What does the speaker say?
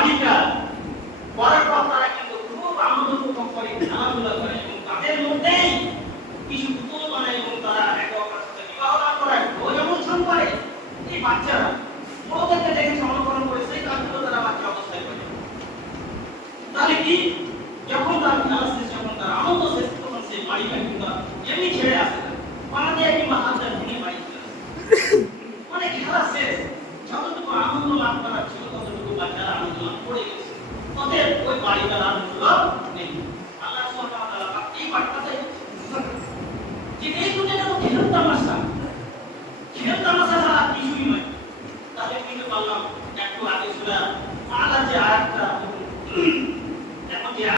বালিকা পরের পর তারা কিন্তু খুব আনন্দ উপভোগ করে, খেলাধুলা করে এবং তাদের মধ্যেই কিছু পুতুল বানায় এবং তারা একে অপরের সাথে বিবাহ লাভ করায় রোজ অনুষ্ঠান করে। এই বাচ্চারা বড়দেরকে দেখে অনুকরণ করে সেই কাজগুলো তারা বাচ্চা অবস্থায় করে। তাহলে কি যখন তারা